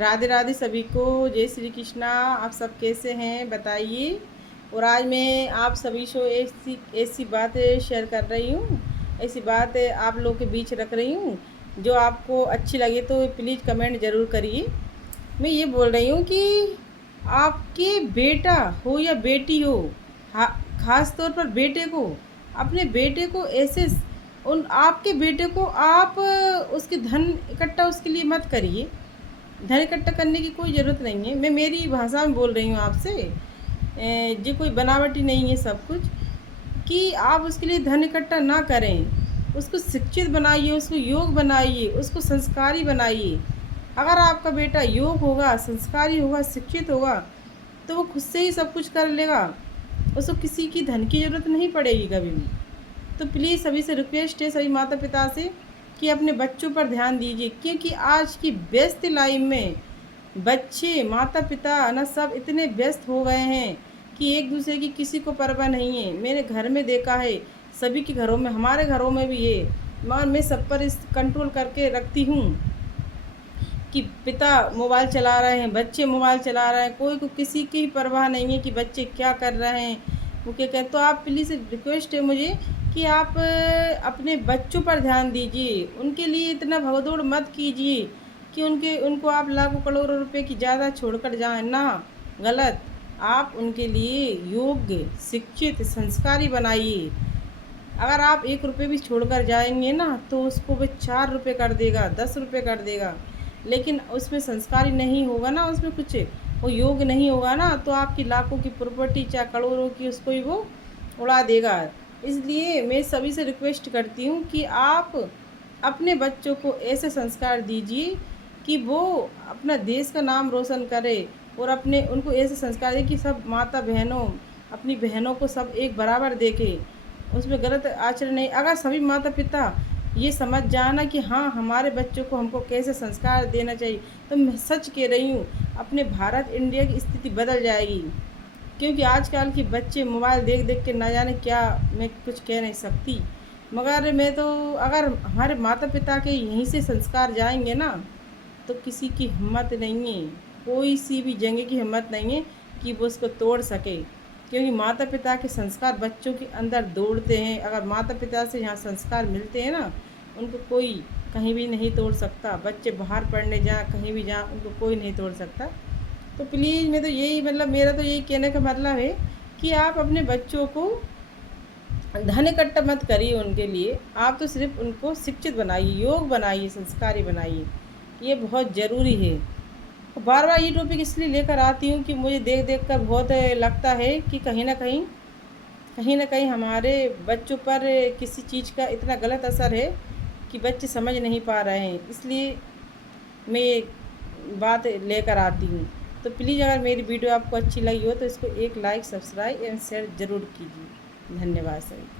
राधे राधे सभी को, जय श्री कृष्णा। आप सब कैसे हैं बताइए। और आज मैं आप सभी से ऐसी ऐसी बात शेयर कर रही हूँ, ऐसी बात आप लोग के बीच रख रही हूँ जो आपको अच्छी लगे तो प्लीज़ कमेंट ज़रूर करिए। मैं ये बोल रही हूँ कि आपके बेटा हो या बेटी हो, ख़ास तौर पर बेटे को, अपने बेटे को ऐसे उन आपके बेटे को आप उसके धन इकट्ठा उसके लिए मत करिए। धन इकट्ठा करने की कोई ज़रूरत नहीं है। मैं मेरी भाषा में बोल रही हूँ आपसे, जो कोई बनावटी नहीं है सब कुछ, कि आप उसके लिए धन इकट्ठा ना करें। उसको शिक्षित बनाइए, उसको योग्य बनाइए, उसको संस्कारी बनाइए। अगर आपका बेटा योग्य होगा, संस्कारी होगा, शिक्षित होगा तो वो खुद से ही सब कुछ कर लेगा। उसको किसी की धन की ज़रूरत नहीं पड़ेगी कभी भी। तो प्लीज़ सभी से रिक्वेस्ट है, सभी माता पिता से, कि अपने बच्चों पर ध्यान दीजिए, क्योंकि आज की व्यस्त लाइफ में बच्चे माता पिता ना सब इतने व्यस्त हो गए हैं कि एक दूसरे की किसी को परवाह नहीं है। मैंने घर में देखा है, सभी के घरों में, हमारे घरों में भी है, मगर मैं सब पर इस कंट्रोल करके रखती हूँ कि पिता मोबाइल चला रहे हैं, बच्चे मोबाइल चला रहे हैं, कोई को किसी की परवाह नहीं है कि बच्चे क्या कर रहे हैं, वो क्या कहें। तो आप प्लीज़ रिक्वेस्ट है मुझे कि आप अपने बच्चों पर ध्यान दीजिए। उनके लिए इतना भगदौड़ मत कीजिए कि उनको आप लाखों करोड़ों रुपए की ज़्यादा छोड़कर जाएं ना। गलत। आप उनके लिए योग्य, शिक्षित, संस्कारी बनाइए। अगर आप 1 रुपये भी छोड़कर जाएंगे ना तो उसको वो 4 रुपये कर देगा, 10 रुपये कर देगा। लेकिन उसमें संस्कारी नहीं होगा ना, उसमें कुछ वो योग नहीं होगा ना, तो आपकी लाखों की प्रॉपर्टी चाहे करोड़ों की उसको ही वो उड़ा देगा। इसलिए मैं सभी से रिक्वेस्ट करती हूँ कि आप अपने बच्चों को ऐसे संस्कार दीजिए कि वो अपना देश का नाम रोशन करे, और अपने उनको ऐसे संस्कार दें कि सब माता बहनों, अपनी बहनों को सब एक बराबर देखें, उसमें गलत आचरण नहीं। अगर सभी माता पिता ये समझ जाना कि हाँ हमारे बच्चों को हमको कैसे संस्कार देना चाहिए, तो मैं सच कह रही हूँ अपने भारत इंडिया की स्थिति बदल जाएगी। क्योंकि आजकल के बच्चे मोबाइल देख देख के ना जाने क्या, मैं कुछ कह नहीं सकती, मगर मैं तो, अगर हमारे माता पिता के यहीं से संस्कार जाएंगे ना तो किसी की हिम्मत नहीं है, कोई सी भी जंग की हिम्मत नहीं है कि वो उसको तोड़ सके। क्योंकि माता पिता के संस्कार बच्चों के अंदर दौड़ते हैं। अगर माता पिता से यहाँ संस्कार मिलते हैं ना, उनको कोई कहीं भी नहीं तोड़ सकता। बच्चे बाहर पढ़ने जाएँ, कहीं भी जाएँ, उनको कोई नहीं तोड़ सकता। तो प्लीज़ मैं तो यही, मतलब मेरा तो यही कहने का मतलब है कि आप अपने बच्चों को धन इकट्ठा मत करिए उनके लिए। आप तो सिर्फ उनको शिक्षित बनाइए, योग बनाइए, संस्कारी बनाइए। ये बहुत ज़रूरी है। बार बार ये टॉपिक इसलिए लेकर आती हूँ कि मुझे देख देख कर बहुत लगता है कि कहीं ना कहीं हमारे बच्चों पर किसी चीज़ का इतना गलत असर है कि बच्चे समझ नहीं पा रहे हैं। इसलिए मैं ये बात लेकर आती हूँ। तो प्लीज़ अगर मेरी वीडियो आपको अच्छी लगी हो तो इसको एक लाइक, सब्सक्राइब एंड शेयर ज़रूर कीजिए। धन्यवाद सभी।